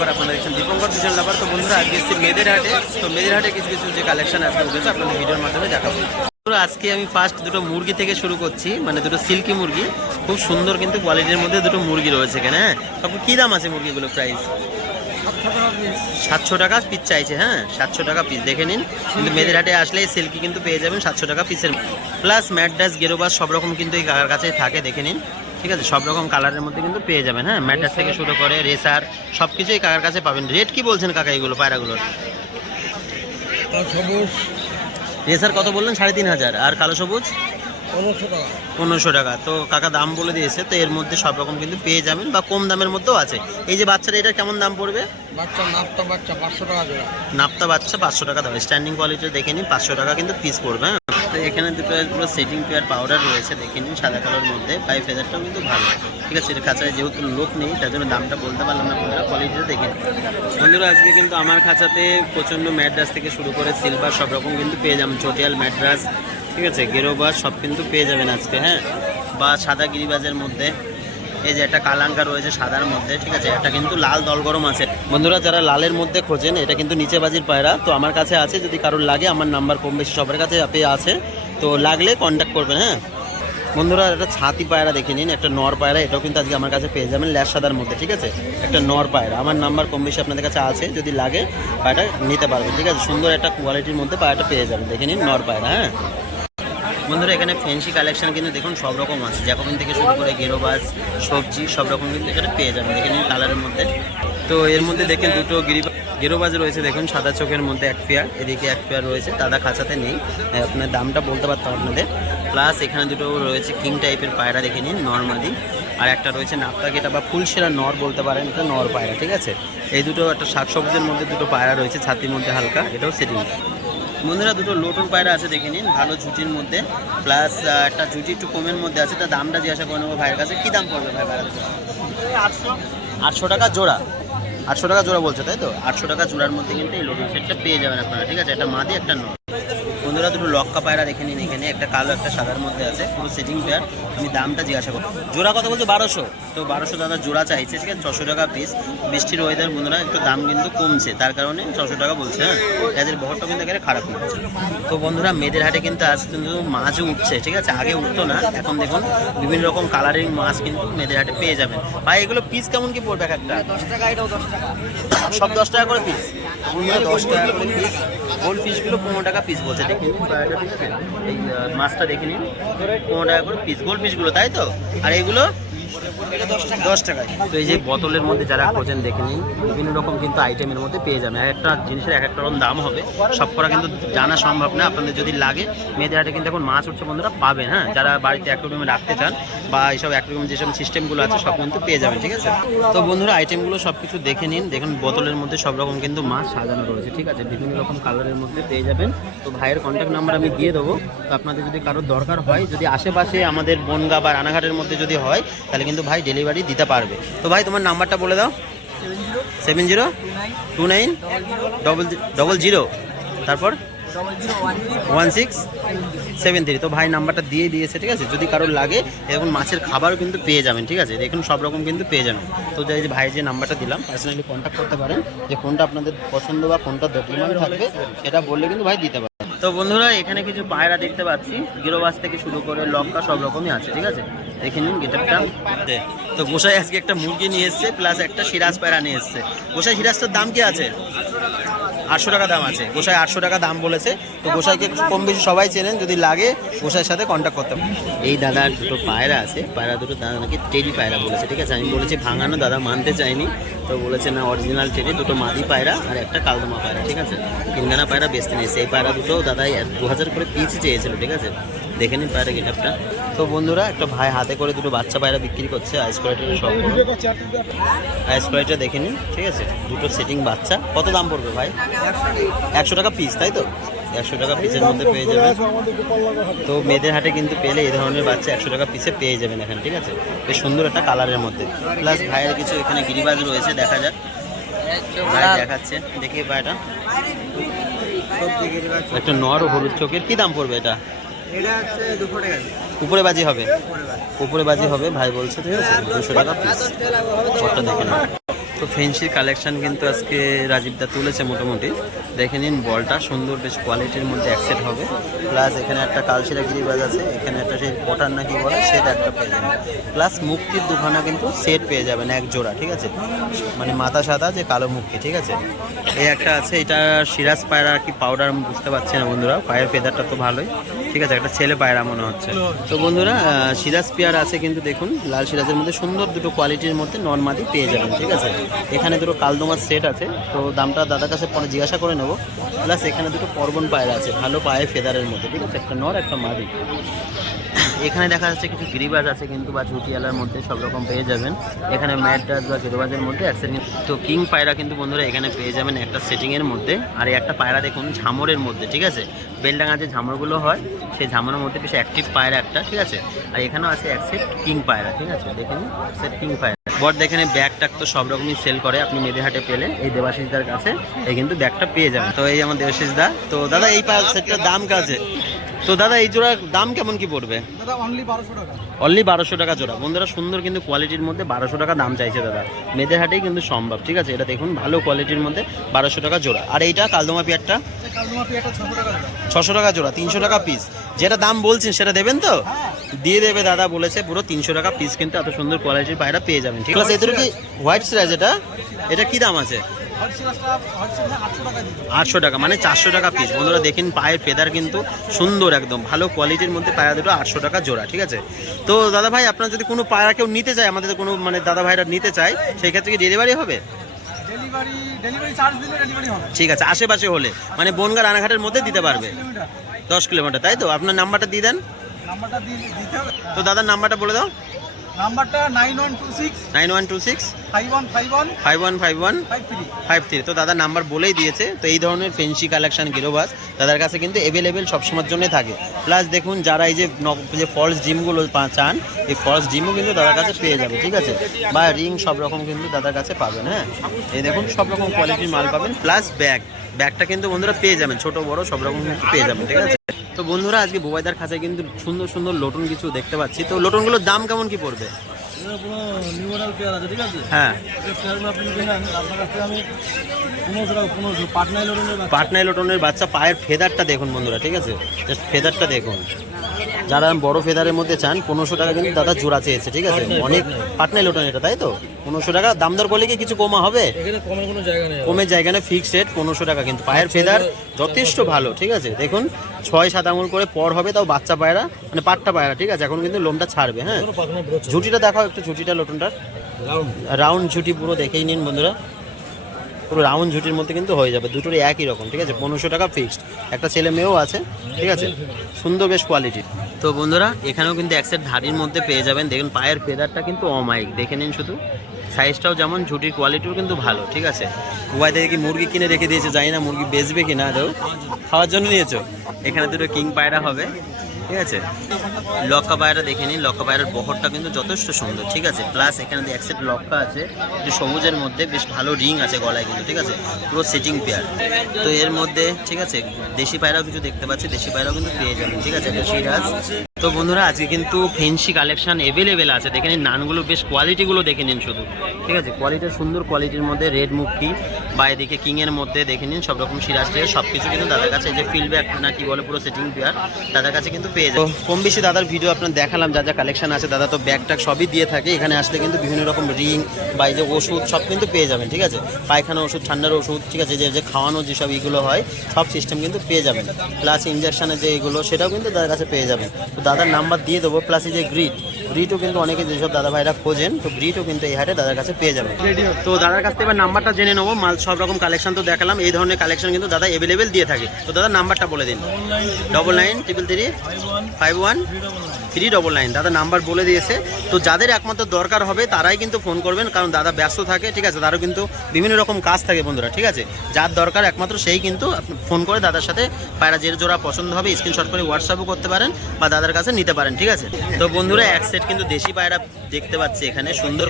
দীপঙ্কর, আপনারা দেখছেন দীপঙ্কর ভিজন লাভার। তো বন্ধুরা আজকে এসেছি মেয়েদের হাটে। তো মেয়েদের হাটে কিছু কিছু যে কালেকশন আজকে উঠেছে আপনাদের ভিডিওর মাধ্যমে দেখাবো। আজকে আমি ফার্স্ট দুটো মুরগি থেকে শুরু করছি, মানে দুটো সিল্কি মুরগি, খুব সুন্দর কিন্তু কোয়ালিটির মধ্যে দুটো মুরগি রয়েছে এখানে। হ্যাঁ, তারপর কী দাম আছে মুরগিগুলো? প্রাইস 700 টাকা পিস চাইছে। হ্যাঁ, 700 টাকা পিস দেখে নিন। কিন্তু মেয়েদের হাটে আসলে সিল্কি কিন্তু পেয়ে যাবেন 700 টাকা পিসের। প্লাস ম্যাড্রাস, গেরোবাস সব রকম কিন্তু এই কাকার কাছে থাকে, দেখে নিন। ঠিক আছে, সব রকম কালারের মধ্যে কিন্তু পেয়ে যাবেন। হ্যাঁ, ম্যাড্রাস থেকে শুরু করে রেসার সব কিছুই কাকার কাছে পাবেন। রেট কি বলছেন কাকা এগুলো পায়রাগুলোর? রেসার কত বললেন? 3500। আর কালো সবুজ 1500 টাকা। তো কাকা দাম বলে দিয়েছে, তো এর মধ্যে সব রকম কিন্তু পেয়ে যাবেন, বা কম দামের মধ্যেও আছে। এই যে বাচ্চাটা, এটা কেমন দাম পড়বে? নাপ্তা বাচ্চা 500 টাকা জোড়া। নাপ্তা বাচ্চা 500 টাকা দাম। স্ট্যান্ডিং কোয়ালিটি দেখে নিন, 500 টাকা কিন্তু পিস পড়বে। হ্যাঁ, তো এখানে দুটো পুরো সেটিং পেয়ার পাউডার রয়েছে, দেখে নিন, সাদা কালোর মধ্যে। 5000টাও কিন্তু ভালো। ঠিক আছে, এটা খাঁচায় যেহেতু লোক নেই তার জন্য দামটা বলতে পারলাম না। বন্ধুরা কোয়ালিটিটা দেখে নিন। বন্ধুরা আজকে কিন্তু আমার খাঁচাতে প্রচণ্ড ম্যাড্রাস থেকে শুরু করে সিলভার সব রকম কিন্তু পেয়ে যাবেন। চটিয়াল ম্যাড্রাস, ঠিক আছে, গেরোবাস সব কিন্তু পেয়ে যাবেন আজকে। হ্যাঁ, বা সাদা গিরিবাজের মধ্যে এই যে একটা কালাঙ্কা রয়েছে সাদার মধ্যে। ঠিক আছে, এটা কিন্তু লাল দলগরম আছে। বন্ধুরা যারা লালের মধ্যে খোঁজেন, এটা কিন্তু নিচে বাজির পায়রা, তো আমার কাছে আছে। যদি কারোর লাগে, আমার নাম্বার কম বেশি সবার কাছে আছে, তো লাগলে কন্ট্যাক্ট করবেন। হ্যাঁ বন্ধুরা, একটা ছাতি পায়রা দেখে নিন, একটা নর পায়রা, এটাও কিন্তু আজকে আমার কাছে পেয়ে যাবেন ল্যাশ সাদার মধ্যে। ঠিক আছে, একটা নর পায়রা, আমার নাম্বার কম বেশি আপনাদের কাছে আছে, যদি লাগে পায়রাটা নিতে পারবেন। ঠিক আছে, সুন্দর একটা কোয়ালিটির মধ্যে পায়রাটা পেয়ে যাবেন, দেখে নিন, নর পায়রা। হ্যাঁ বন্ধুরা, এখানে ফ্যান্সি কালেকশন কিন্তু দেখুন সব রকম আছে, জ্যাকবিন থেকে শুরু করে গেরোবাজ, সবজি সব রকম কিন্তু এখানে পেয়ে যাবেন, দেখে নিন কালারের মধ্যে। তো এর মধ্যে দেখেন দুটো গেরোবাজ রয়েছে, দেখুন সাদা চোখের মধ্যে এক পেয়ার, এদিকে এক পেয়ার রয়েছে। দাদা খাঁচাতে নেই, আপনার দামটা বলতে পারতাম আপনাদের। প্লাস এখানে দুটো রয়েছে কিং টাইপের পায়রা, দেখে নিন, নর্মাদি। আর একটা রয়েছে নাপ্তা গেটা বা ফুলসেরা নর বলতে পারেন, এটা নর পায়রা। ঠিক আছে, এই দুটো একটা শাকসবজির মধ্যে দুটো পায়রা রয়েছে, ছাতির মধ্যে হালকা, এটাও সেটিং। বন্ধুরা দুটো লোটন পায়রা আছে, দেখে নিন, ভালো ঝুটির মধ্যে। প্লাস একটা ঝুটি একটু কমের মধ্যে আছে। তার দামটা জিজ্ঞাসা করে নেবো ভাইয়ের কাছে। কী দাম পড়বে ভাই পায়রা? 800 টাকা জোড়া। 800 টাকা জোড়া বলছে, তাই তো? 800 টাকা জোড়ার মধ্যে কিন্তু এই লোটন সেটটা পেয়ে যাবেন আপনারা। ঠিক আছে, একটা মাদি একটা নর। বন্ধুরা দুটো লক্কা পায়রা দেখে নিন, এখানে একটা কালো একটা সাদার মধ্যে আছে, পুরো সেটিং পেয়ার। আমি দামটা জিজ্ঞাসা করব। জোড়া কথা বলছে 1200। তো 1200 দাদা জোড়া চাইছে। ঠিক আছে, 600 টাকা পিস। বৃষ্টির ওয়েদার বন্ধুরা, একটু দাম কিন্তু কমছে, তার কারণে 600 টাকা বলছে। হ্যাঁ, এদের বহরটা কিন্তু এখানে খারাপ না। তো বন্ধুরা মেয়েদের হাটে কিন্তু আজ কিন্তু মাছও উঠছে। ঠিক আছে, আগে উঠতো না, এখন দেখুন বিভিন্ন রকম কালারিং মাছ কিন্তু মেয়েদের হাটে পেয়ে যাবেন। ভাই এগুলো পিস কেমন কি পড়বে? একটা 10 টাকা, এটাও 10 টাকা। সব 10 টাকা করে পিস। 10 টাকা করে পিস। গোল্ড ফিশগুলো 15 টাকা পিস বলছে। ঠিক আছে, এই মাছটা দেখে নিন, 15 টাকা করে পিস গোল্ড ফিশগুলো, তাই তো? আর এইগুলো 10 টাকায়। তো এই যে বোতলের মধ্যে যারা খোঁজেন, দেখে নিন, বিভিন্ন রকম কিন্তু আইটেমের মধ্যে পেয়ে যাবেন। এক একটা জিনিসের এক একটা রকম দাম হবে, সব করা কিন্তু জানা সম্ভব না। আপনাদের যদি লাগে, মেয়েদের হাটে কিন্তু এখন মাছ উঠছে বন্ধুরা, পাবেন। হ্যাঁ, যারা বাড়িতে অ্যাকোয়ারিয়ামে রাখতে চান বা এইসব অ্যাকোয়ারিয়াম যেসব সিস্টেমগুলো আছে সব কিন্তু পেয়ে যাবেন। ঠিক আছে, তো বন্ধুরা আইটেমগুলো সব কিছু দেখে নিন। দেখুন বোতলের মধ্যে সব রকম কিন্তু মাছ সাজানো রয়েছে। ঠিক আছে, বিভিন্ন রকম কালারের মধ্যে পেয়ে যাবেন। তো ভাইয়ের কন্ট্যাক্ট নাম্বার আমি দিয়ে দেবো। তো আপনাদের যদি কারোর দরকার হয়, যদি আশেপাশে আমাদের বনগা বা রানাঘাটের মধ্যে যদি হয়, তাহলে কিন্তু ভাই ডেলিভারি দিতে পারবে। তো ভাই তোমার নাম্বারটা বলে দাও। 70290000 তারপর 1673। তো ভাই নাম্বারটা দিয়ে দিয়েছে। ঠিক আছে, যদি কারোর লাগে এখন মাছের খাবারও কিন্তু পেয়ে যাবেন। ঠিক আছে, দেখুন সব রকম কিন্তু পেয়ে যাবেন। তো যে ভাই যে নাম্বারটা দিলাম, পার্সোনালি কন্ট্যাক্ট করতে পারেন, যে কোনটা আপনাদের পছন্দ বা কোনটা ডিমান্ড থাকবে সেটা বললে কিন্তু ভাই দিতে পারেন। তো বন্ধুরা এখানে কিছু পায়রা দেখতে পাচ্ছি, গিরোবাজ থেকে শুরু করে লঙ্কা সব রকমই আছে। ঠিক আছে, দেখে নিন গেটআপটা। তো গোসাই আজকে একটা মুরগি নিয়ে এসছে, প্লাস একটা সিরাজ পায়রা নিয়ে এসছে। গোসাই সিরাজটার দাম কি আছে? 800 টাকা দাম আছে। গোসাই 800 টাকা দাম বলেছে। তো গোসাইকে কম বেশি সবাই চেনেন, যদি লাগে গোসাইয়ের সাথে কন্ট্যাক্ট করতে পারেন। এই দাদার দুটো পায়রা আছে, পায়রা দুটো দাদা নাকি টেডি পায়রা বলেছে। ঠিক আছে, আমি বলেছি ভাঙানো, দাদা মানতে চাইনি। তো বলেছে না, অরিজিনাল টেডি, দুটো মাদি পায়রা আর একটা কালদমা পায়রা। ঠিক আছে, তিনখানা পায়রা বেচতে নিয়েছে। এই পায়রা দুটো দাদাই 2000 করে পিস চেয়েছিল। ঠিক আছে, দেখে নিন পায়রা গেটআপটা। তো বন্ধুরা একটা ভাই হাতে করে দুটো বাচ্চা পায়রা বিক্রি করছে, আইস কোয়ালিটির সব আইস কোয়ালিটিটা দেখে নিন। ঠিক আছে, দুটো সেটিং বাচ্চা। কত দাম পড়বে ভাই? 100 টাকা পিস, তাই তো? 100 টাকা পিসের মধ্যে পেয়ে যাবেন। তো মেয়েদের হাটে কিন্তু পেলে এই ধরনের বাচ্চা 100 টাকা পিসে পেয়ে যাবেন এখানে। ঠিক আছে, বেশ সুন্দর একটা কালারের মধ্যে। প্লাস ভাইয়ের কিছু এখানে গিরিবাজ রয়েছে, দেখা যাক। ভাই দেখাচ্ছে, দেখি ভাইটা একটা নর হলুদ চোখের। কি দাম পড়বে এটা? উপরে বাজি হবে, উপরে বাজি হবে ভাই বলছে। ঠিক আছে, 200 টাকা পিস। দেখে না। তো ফেন্সির কালেকশন কিন্তু আজকে রাজীবদা তুলেছে মোটামুটি। দেখে নিন বলটা সুন্দর, বেশ কোয়ালিটির মধ্যে অ্যাকসেট হবে। প্লাস এখানে একটা কালশিরা গিরিবাজ আছে, এখানে একটা সেই পটার নাকি বলে সেটা একটা পেয়ে যাবেন। প্লাস মুক্তির দুখানা কিন্তু সেট পেয়ে যাবেন এক জোড়া, ঠিক আছে, মানে মাথা সাদা যে কালো মুক্তি, ঠিক আছে। এই একটা আছে, এটা সিরাজ পায়রা কি পাউডার বুঝতে পারছি না বন্ধুরা, পায়ের ফেদারটা তো ভালোই, ঠিক আছে, একটা ছেলে পায়রা মনে হচ্ছে। তো বন্ধুরা সিরাজ পেয়ার আছে কিন্তু দেখুন লাল সিরাজের মধ্যে সুন্দর দুটো কোয়ালিটির মধ্যে নর্মাদি পেয়ে যাবেন, ঠিক আছে। এখানে দুটো কালদমার সেট আছে, তো দামটা দাদার কাছে পরে জিজ্ঞাসা করে নেবো। প্লাস এখানে দুটো পর্বন পায়রা আছে ভালো পায়ে ফেদারের মধ্যে, ঠিক আছে, একটা নর একটা মাদি। এখানে দেখা যাচ্ছে কিছু গিরিবাজ আছে কিন্তু বা ঝুটিয়ালার মধ্যে সব রকম পেয়ে যাবেন। এখানে ম্যাড্রাস বা গিরিবাজের মধ্যে অ্যাকসেন্ট। তো কিং পায়রা কিন্তু বন্ধুরা এখানে পেয়ে যাবেন একটা সেটিংয়ের মধ্যে। আর একটা পায়রা দেখুন ঝামরের মধ্যে, ঠিক আছে, বেলডাঙা যে ঝামরগুলো হয় সেই ঝামরের মধ্যে বেশ অ্যাক্টিভ পায়রা একটা, ঠিক আছে। আর এখানেও আছে অ্যাকসেপ্ট কিং পায়রা, ঠিক আছে, দেখেন অ্যাকসেপ্ট কিং পায়রা। বট দেখেন ব্যাগ ট্যাগ তো সব রকমই সেল করে, আপনি মেদিহাটে পেলে এই দেবাশিসদার কাছে এই কিন্তু ব্যাগটা পেয়ে যাবেন। তো এই আমার দেবাশিসদা। তো দাদা এই সেটটার দাম কাছে, তো দাদা এই জোড়ার দাম কেমন কি পড়বে? দাদা অনলি 1200 টাকা। অনলি 1200 টাকা জোড়া বন্ধুরা, সুন্দর কিন্তু কোয়ালিটির মধ্যে 1200 টাকা দাম চাইছে দাদা। মেদিহাটেই কিন্তু সম্ভব, ঠিক আছে। এটা দেখুন ভালো কোয়ালিটির মধ্যে 1200 টাকা জোড়া। আর এইটা কালদমা পেয়ারটা কালদমা পেয়ারটা 600 টাকা জোড়া। 600 টাকা জোড়া, 300 টাকা পিস। যেটা দাম বলছেন সেটা দেবেন তো? দিয়ে দেবে দাদা বলেছে, পুরো 300 টাকা পিস কিন্তু এত সুন্দর কোয়ালিটির পায়রা পেয়ে যাবেন, ঠিক আছে। এদের কি হোয়াইট সিরাজ, এটা কি দাম আছে? 800 টাকা, মানে 400 টাকা পিস বন্ধুরা। দেখেন পায়ের ফেদার কিন্তু সুন্দর একদম ভালো কোয়ালিটির মধ্যে পায়রা দুটো 800 টাকা জোড়া, ঠিক আছে। তো দাদা ভাই আপনার যদি কোনো পায়রা কেউ নিতে চায়, আমাদের কোনো মানে দাদা ভাইরা নিতে চায়, সেই ক্ষেত্রে কি ডেলিভারি হবে? ডেলিভারি চার্জ দিলে ডেলিভারি হবে। ঠিক আছে, আশেপাশে হলে মানে বনগাঁ রানাঘাটের মধ্যে দিতে পারবে। 10 কিলোমিটার, তাই তো? আপনার নাম্বারটা দিয়ে দেন। নাম্বারটা দিতে হবে। তো দাদার নাম্বারটা বলে দাও। নাম্বারটা 9126 5151 5153। তো দাদা নাম্বার বলেই দিয়েছে। তো এই ধরনের ফেন্সি কালেকশন গিরোবাস দাদার কাছে কিন্তু অ্যাভেলেবেল সবসময়ের জন্য থাকে। প্লাস দেখুন যারা এই যে ফলস ডিমগুলো চান, এই ফলস ডিমও কিন্তু দাদার কাছে পেয়ে যাবে, ঠিক আছে, বা রিং সব রকম কিন্তু দাদার কাছে পাবেন। হ্যাঁ, এই দেখুন সব রকম কোয়ালিটির মাল পাবেন। প্লাস ব্যাগটা কিন্তু বন্ধুরা পেয়ে যাবেন, ছোট বড় সব রকম কিন্তু পেয়ে যাবেন, ঠিক আছে। তো বন্ধুরা আজকে বোবাইদার খাঁচায় কিন্তু সুন্দর সুন্দর লোটন কিছু দেখতে পাচ্ছি। তো লোটনগুলোর দাম কেমন কি পড়বে? হ্যাঁ, পাটনাই লোটনের বাচ্চা। পায়ের ফেদারটা দেখুন বন্ধুরা, ঠিক আছে, জাস্ট ফেদারটা দেখুন। যারা বড় ফেদারের মধ্যে চান 1500 টাকা কিন্তু দাদা জোড়া চেয়েছে, ঠিক আছে। অনেক পাটনাই লোটন এটা, তাই তো? 1500 টাকা দাম দর করলে কি কিছু কমা হবে? কমের জায়গা না, ফিক্সড রেট 1500 টাকা। কিন্তু পায়ের ফেদার যথেষ্ট ভালো, ঠিক আছে। দেখুন 6-7 আঙুল করে পর হবে, তাও বাচ্চা পায়রা, মানে পাট্টা পায়রা, ঠিক আছে। এখন কিন্তু লোমটা ছাড়বে। হ্যাঁ, ঝুটিটা দেখাও একটু, ঝুটিটা লোটনটার রাউন্ড ঝুটি পুরো দেখেই নিন বন্ধুরা, পুরো রাউন্ড ঝুটির মধ্যে কিন্তু হয়ে যাবে। দুটোরই একই রকম, ঠিক আছে। 1500 টাকা ফিক্সড। একটা ছেলে মেয়েও আছে, ঠিক আছে, সুন্দর বেশ কোয়ালিটির। তো বন্ধুরা এখানেও কিন্তু এক সেট ধাড়ির মধ্যে পেয়ে যাবেন। দেখুন পায়ের ফেদারটা কিন্তু অমাইক, দেখে নিন শুধু। সাইজটাও যেমন, ঝুটির কোয়ালিটিও কিন্তু ভালো, ঠিক আছে। উভয় থেকে কি মুরগি কিনে রেখে দিয়েছে, জানি না মুরগি বেচবে কি না, দেও খাওয়ার জন্য নিয়েছো। এখানে দুটো কিং পায়রা হবে, ঠিক আছে। লক্কা পায়রা দেখে নিন, লক্কা পায়রার বহরটা কিন্তু যথেষ্ট সুন্দর, ঠিক আছে। প্লাস এখানে এক সেট লক্কা আছে, যে সবুজের মধ্যে বেশ ভালো রিং আছে গলায় কিন্তু, ঠিক আছে, পুরো সেটিং পেয়ার। তো এর মধ্যে, ঠিক আছে, দেশি পায়রাও কিছু দেখতে পাচ্ছি, দেশি পায়রাও কিন্তু পেয়ে যাবেন, ঠিক আছে। সিরাজ। তো বন্ধুরা আজকে কিন্তু ফেন্সি কালেকশন অ্যাভেলেবেল আছে, দেখে নিন। নানগুলো বেশ কোয়ালিটিগুলো দেখে নিন শুধু, ঠিক আছে। কোয়ালিটির সুন্দর কোয়ালিটির মধ্যে রেড মুক্তি বা এদিকে কিংয়ের মধ্যে দেখে নিন সব রকম সিরাজ থেকে সব কিছু কিন্তু দাদার কাছে, যে ফিল ব্যাক না কি বলে, পুরো সেটিং পেয়ার দাদার কাছে কিন্তু পেয়ে যাবে। কম বেশি দাদার ভিডিও আপনার দেখালাম, যা যা কালেকশন আছে দাদা তো ব্যাগ ট্যাগ সবই দিয়ে থাকে। এখানে আসলে কিন্তু বিভিন্ন রকম রিং বা এই যে ওষুধ সব কিন্তু পেয়ে যাবেন, ঠিক আছে। পায়খানা ওষুধ, ঠান্ডার ওষুধ, ঠিক আছে, যে খাওয়ানো যেসব এইগুলো হয় সব সিস্টেম কিন্তু পেয়ে যাবেন। প্লাস ইঞ্জেকশনের যে এইগুলো সেটাও কিন্তু দাদার কাছে পেয়ে যাবেন। তো দাদার নাম্বার দিয়ে দেবো। প্লাস এই যে গ্রিটও কিন্তু অনেকে যেসব দাদা ভাইরা খোঁজেন, তো গ্রিটও কিন্তু এই হাটে দাদার কাছে পেয়ে যাবেন। তো দাদার কাছ থেকে এবার নাম্বারটা জেনে নেবো। মাল সব রকম কালেকশন তো দেখালাম, এই ধরনের কালেকশন কিন্তু দাদা অ্যাভেলেবেল দিয়ে থাকে। তো দাদার নাম্বারটা বলে দিন। 99335139 দাদা নাম্বার বলে দিয়েছে। তো যাদের একমাত্র দরকার হবে তারাই কিন্তু ফোন করবেন, কারণ দাদা ব্যস্ত থাকে, ঠিক আছে। তারও কিন্তু বিভিন্ন রকম কাজ থাকে বন্ধুরা, ঠিক আছে। যার দরকার একমাত্র সেই কিন্তু ফোন করে দাদার সাথে পায়রা যে জোড়া পছন্দ হবে স্ক্রিনশট করে হোয়াটসঅ্যাপও করতে পারেন বা দাদার কাছে নিতে পারেন, ঠিক আছে। তো বন্ধুরা এক সেট কিন্তু দেশি পায়রা দেখতে পাচ্ছি এখানে সুন্দর।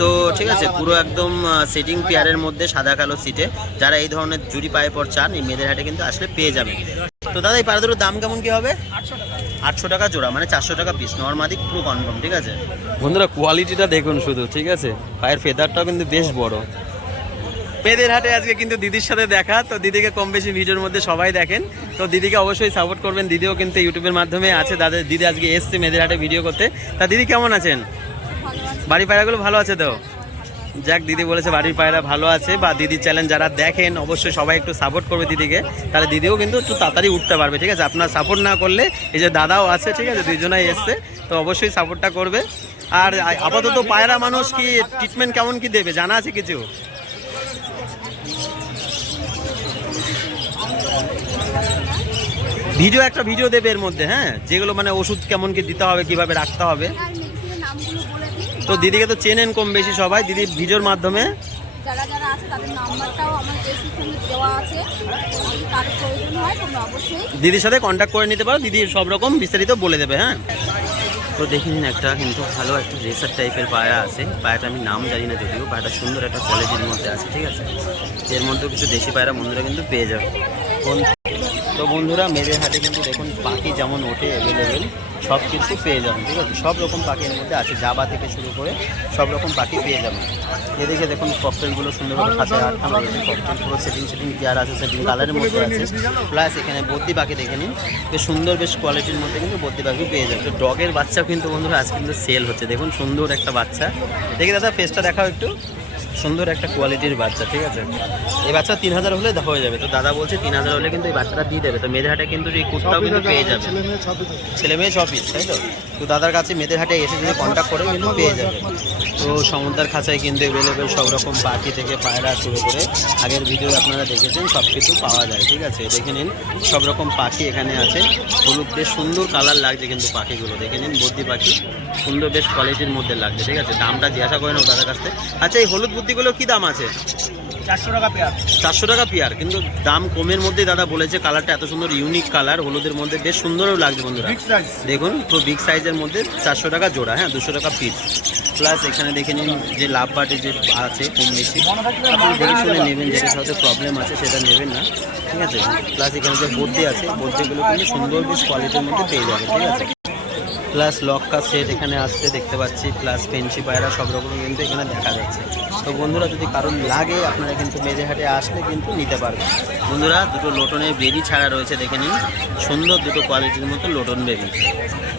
তো ঠিক আছে, পুরো একদম সেটিং পেয়ারের মধ্যে সাদা কালো সিটে যারা এই ধরনের জুড়ি পায়ে পর চান, এই মেয়েদের হাটে কিন্তু আসলে পেয়ে যাবেন। তো দাদা এই পায়রা দুটোর দাম কেমন কি হবে? 800 টাকা জোড়া, মানে 400 টাকা পিস। নর্মাদি পুরো কনফার্ম, ঠিক আছে। বন্ধুরা কোয়ালিটিটা দেখুন শুধু, ঠিক আছে। পায়ের ফেদারটাও কিন্তু বেশ বড়, মেয়েদের হাটে আজকে কিন্তু দিদির সাথে দেখা, তো দিদিকে কম বেশি ভিডিওর মধ্যে সবাই দেখেন, তো দিদিকে অবশ্যই সাপোর্ট করবেন। দিদিও কিন্তু ইউটিউবের মাধ্যমে আছে, দাদা দিদি আজকে এসছে মেয়েদের হাটে ভিডিও করতে। তা দিদি কেমন আছেন? বাড়ির পায়রাগুলো ভালো আছে তো? যাক, দিদি বলেছে বাড়ির পায়রা ভালো আছে, বা দিদির চ্যানেল যারা দেখেন অবশ্যই সবাই একটু সাপোর্ট করবে দিদিকে, তাহলে দিদিও কিন্তু একটু তাড়াতাড়ি উঠতে পারবে। ঠিক আছে, আপনার সাপোর্ট না করলে, এই যে দাদাও আছে, ঠিক আছে, দুইজনাই এসছে, তো অবশ্যই সাপোর্টটা করবে। আর আপাতত পায়রা মানুষ কি ট্রিটমেন্ট কেমন কি দেবে জানা আছে কিছু? একটা ভিডিও দেবে এর মধ্যে, হ্যাঁ, যেগুলো মানে ওষুধ কেমন কি দিতে হবে, কিভাবে রাখতে হবে। তো দিদিকে তো চেনেন কম বেশি সবাই, দিদি ভিডিওর মাধ্যমে যারা যারা আছে তাদের নাম্বারটাও আমার ডেসক্রিপশনে দেওয়া আছে, যদি কারো প্রয়োজন হয় তোমরা অবশ্যই দিদির সাথে কন্ট্যাক্ট করে নিতে পারো, দিদি সব রকম বিস্তারিত বলে দেবে। হ্যাঁ, তো দেখে নিন, একটা কিন্তু ভালো একটা রেসার টাইপের পায়রা আছে। পায়রাটা আমি নাম জানি না যদিও, পায়রাটা সুন্দর একটা কোয়ালিটির মধ্যে আছে। ঠিক আছে, এর মধ্যেও কিছু দেশি পায়রা বন্ধুরা কিন্তু পেয়ে যাবে। তো বন্ধুরা মেয়েদের হাটে কিন্তু দেখুন পাখি যেমন ওঠে অ্যাভেলেবেল সব কিছু পেয়ে যাবেন। ঠিক আছে, সব রকম পাখির মধ্যে আছে, জাবা থেকে শুরু করে সব রকম পাখি পেয়ে যাবেন। এদিকে দেখুন ককটেলগুলো সুন্দরভাবে খাঁচায় আটকানো রয়েছে, ককটেল পুরো সেটিং পেয়ার আছে, সেটিং কালারের মধ্যে আছে। প্লাস এখানে বদ্যি পাখি দেখে নিন, বেশ সুন্দর বেশ কোয়ালিটির মধ্যে কিন্তু বদ্যি পাখি পেয়ে যাবে। তো ডগের বাচ্চাও কিন্তু বন্ধুরা আজ কিন্তু সেল হচ্ছে, দেখুন সুন্দর একটা বাচ্চা। দেখি দাদা ফেসটা দেখাও একটু, সুন্দর একটা কোয়ালিটির বাচ্চা। ঠিক আছে, এই বাচ্চা 3000 হলে হয়ে যাবে। তো দাদা বলছে 3000 হলে কিন্তু এই বাচ্চাটা দিয়ে দেবে। তো মেয়েদের হাটে কিন্তু এই কুর্তাও কিন্তু পেয়ে যাবে, ছেলে মেয়ে 6 পিস, তাই তো? তো দাদার কাছে মেয়েদের হাটে এসে যদি কন্ট্যাক্ট করে কিন্তু পেয়ে যাবে। তো সমুদ্রের খাঁচায় কিন্তু অ্যাভেলেবেল সব রকম পাখি থেকে পায়রা শুরু করে আগের ভিডিও আপনারা দেখেছেন, সব কিছু পাওয়া যায়। ঠিক আছে, দেখে নিন সব রকম পাখি এখানে আছে। হলুদ বেশ সুন্দর কালার লাগছে কিন্তু পাখিগুলো, দেখে নিন বদ্যি পাখি সুন্দর বেশ কোয়ালিটির মধ্যে লাগছে। ঠিক আছে, দামটা জিজ্ঞাসা করে নাও দাদার কাছ থেকে। আচ্ছা, এই হলুদ বুদ্ধিগুলো কি দাম আছে? 400 টাকা পেয়ার। 400 টাকা পেয়ার, কিন্তু দাম কমের মধ্যেই দাদা বলেছে। কালারটা এত সুন্দর ইউনিক কালার, হলুদের মধ্যে বেশ সুন্দরও লাগছে বন্ধুরা। দেখুন পুরো বিগ সাইজের মধ্যে 400 টাকা জোড়া, হ্যাঁ 200 টাকা পিস। প্লাস এখানে দেখে নিন যে লাভ বাটে যে আছে কম বেশি, আপনি দেখে শুনে নেবেন, যেটার সাথে প্রবলেম আছে সেটা নেবেন না। ঠিক আছে, প্লাস এখানে যে বদ্যি আছে, বদ্যিগুলো কিন্তু সুন্দর বেশ কোয়ালিটির মধ্যে পেয়ে যাবে। ঠিক আছে, প্লাস লক্কা সেট এখানে আসতে দেখতে পাচ্ছি, প্লাস ফেন্সি পায়রা সব রকম কিন্তু এখানে দেখা যাচ্ছে। তো বন্ধুরা যদি কারণ লাগে আপনারা কিন্তু মেয়েদের হাটে আসলে কিন্তু নিতে পারবেন। বন্ধুরা দুটো লোটনের বেবি ছাড়া রয়েছে, দেখে নিন সুন্দর দুটো কোয়ালিটির মতো লোটন বেবি।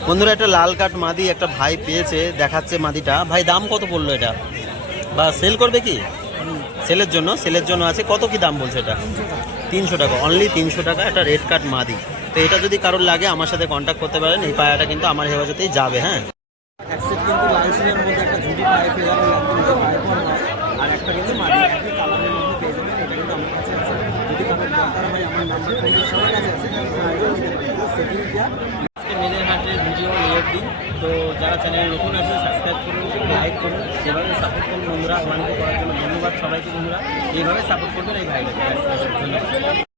বন্ধুরা একটা লাল কাঠ মাদি একটা ভাই পেয়েছে, দেখাচ্ছে মাদিটা। ভাই দাম কত পড়লো এটা, বা সেল করবে কি? সেলের জন্য আছে। কত কি দাম বলছে এটা? 300 টাকা, অনলি 300 টাকা একটা রেড কাঠ মাদি। তো এটা যদি কারোর লাগে আমার সাথে কন্ট্যাক্ট করতে পারেন, এই পায়রাটা কিন্তু আমার হেফাজতেই যাবে। হ্যাঁ, একসেট কিন্তু লাল সিনের মধ্যে একটা ঝুটি পায়ে পেয়ে যাবেন, আর একটা কিন্তু মাদি একই কালারের মধ্যে পেয়ে যাবেন। এটা কিন্তু আমার কাছে আছে, যদি কারোর দরকার হয় আমার নাম্বার কিন্তু সবার কাছে আছে, সেটিং দেওয়া। মেয়েদের হাটের ভিডিও নিয়ে দিন। তো যারা চ্যানেল নতুন আছে সাবস্ক্রাইব করুন, লাইক করুন, সেভাবে সাপোর্ট করুন বন্ধুরা। আমাকে করার জন্য ধন্যবাদ সবাইকে বন্ধুরা, এইভাবে সাপোর্ট করবেন এই ভাইটাকে। ধন্যবাদ।